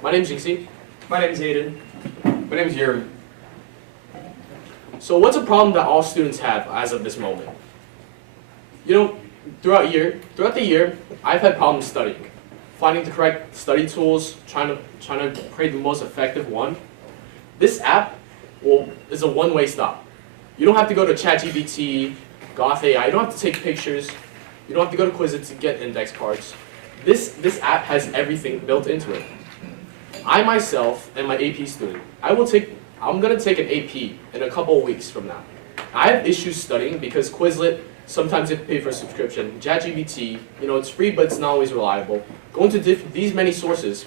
My name's Jinxie. My name's Aiden. My name is Yuri. So what's a problem that all students have as of this moment? You know, throughout the year, I've had problems studying. Finding the correct study tools, trying to create the most effective one. This app is a one-way stop. You don't have to go to ChatGPT, Jai.Ai, you don't have to take pictures, you don't have to go to Quizlet to get index cards. This app has everything built into it. I myself am an AP student. I'm going to take an AP in a couple of weeks from now. I have issues studying because Quizlet, sometimes you have to pay for a subscription. ChatGPT, it's free but it's not always reliable. Going to these many sources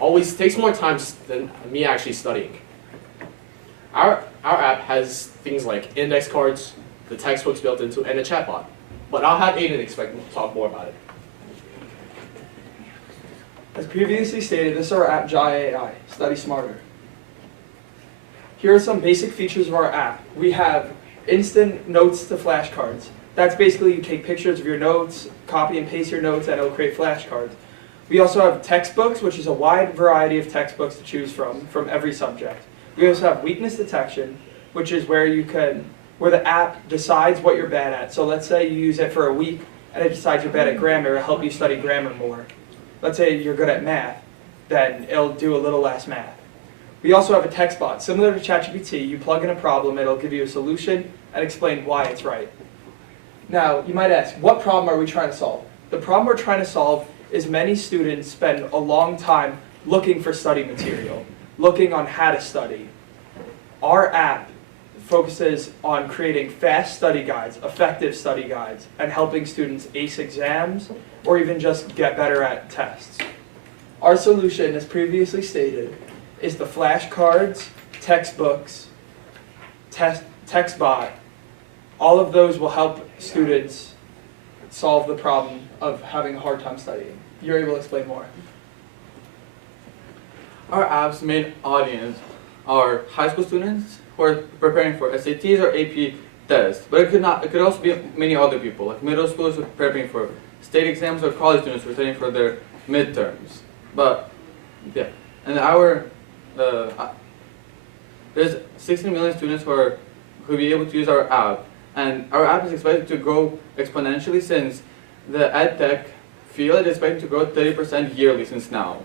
always takes more time than me actually studying. Our app has things like index cards, the textbooks built into, and a chatbot. But I'll have Aiden talk more about it. As previously stated, this is our app Jai.Ai, Study Smarter. Here are some basic features of our app. We have instant notes to flashcards. That's basically you take pictures of your notes, copy and paste your notes, and it'll create flashcards. We also have textbooks, which is a wide variety of textbooks to choose from every subject. We also have weakness detection, which is where the app decides what you're bad at. So let's say you use it for a week and it decides you're bad at grammar, it'll help you study grammar more. Let's say you're good at math, then it'll do a little less math. We also have a text bot. Similar to ChatGPT, you plug in a problem, it'll give you a solution and explain why it's right. Now, you might ask, what problem are we trying to solve? The problem we're trying to solve is many students spend a long time looking for study material, looking on how to study. Our app focuses on creating fast study guides, effective study guides, and helping students ace exams or even just get better at tests. Our solution, as previously stated, is the flashcards, textbooks, text bot. All of those will help students solve the problem of having a hard time studying. You're able to explain more. Our app's main audience are high school students who are preparing for SATs or AP tests, but it could also be many other people, like middle schoolers who are preparing for state exams or college students who are studying for their midterms. But yeah, and there's 16 million students who will be able to use our app, and our app is expected to grow exponentially since the edtech field is expected to grow 30% yearly since now.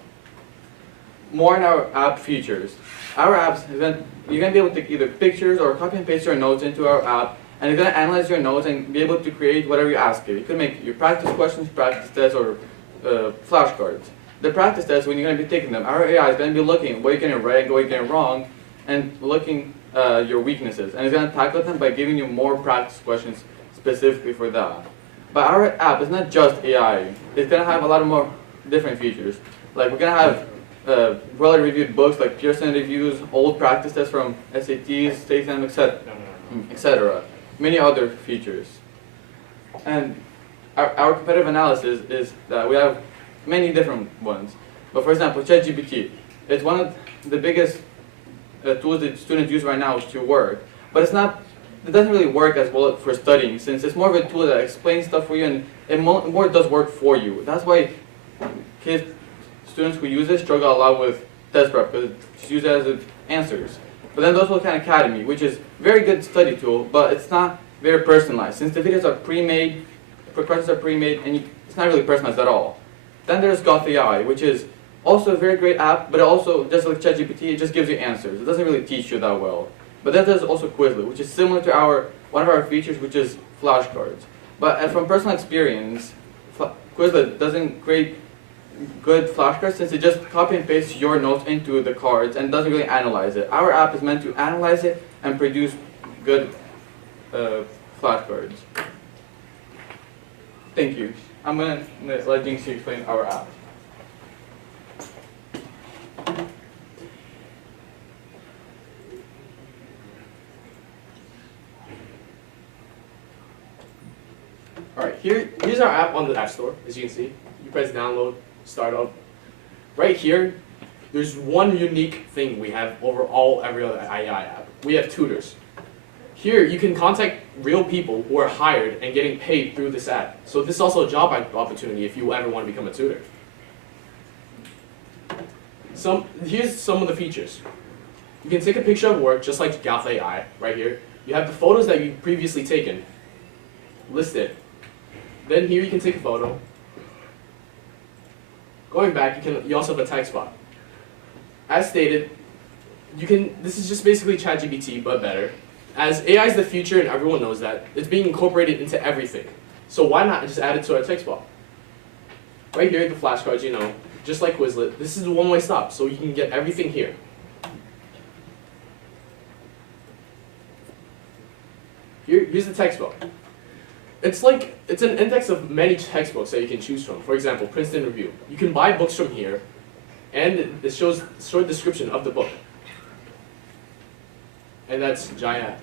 More in our app features. Our apps, you're going to be able to take either pictures or copy and paste your notes into our app, and it's going to analyze your notes and be able to create whatever you ask it. You can make your practice questions, practice tests, or flashcards. The practice tests, when you're going to be taking them, our AI is going to be looking at what you're getting right and what you're getting wrong, and looking your weaknesses. And it's going to tackle them by giving you more practice questions specifically for that. But our app is not just AI. It's going to have a lot of more different features. Like we're going to have well-reviewed books like Pearson reviews, old practice tests from SATs, state exams, etc. Many other features. And our competitive analysis is that we have many different ones. But for example, ChatGPT, it's one of the biggest tools that students use right now to work. But it doesn't really work as well for studying, since it's more of a tool that explains stuff for you and it more does work for you. That's why students who use it struggle a lot with test prep, because it's used as answers. But then there's also Khan Academy, which is a very good study tool, but it's not very personalized. Since the videos are pre-made, the questions are pre-made, and it's not really personalized at all. Then there's Jai.Ai, which is also a very great app, but also, just like ChatGPT, it just gives you answers. It doesn't really teach you that well. But then there's also Quizlet, which is similar to one of our features, which is flashcards. But from personal experience, Quizlet doesn't create good flashcards, since it just copy and pastes your notes into the cards and doesn't really analyze it. Our app is meant to analyze it and produce good flashcards. Thank you. I'm going to let Jinxie explain our app. Alright, here's our app on the App Store, as you can see. You press download, start up. Right here, there's one unique thing we have over every other AI app. We have tutors. Here, you can contact real people who are hired and getting paid through this app. So this is also a job opportunity if you ever want to become a tutor. Here's some of the features. You can take a picture of work just like Jai.Ai right here. You have the photos that you've previously taken listed. Then here you can take a photo. Going back, you also have a text box. As stated, this is just basically ChatGPT but better. As AI is the future and everyone knows that, it's being incorporated into everything. So why not just add it to our text box? Right here, the flashcards, just like Quizlet, this is a one-way stop, so you can get everything here. Here's the textbook. It's an index of many textbooks that you can choose from. For example, Princeton Review. You can buy books from here, and it shows a short description of the book. And that's Jai.Ai.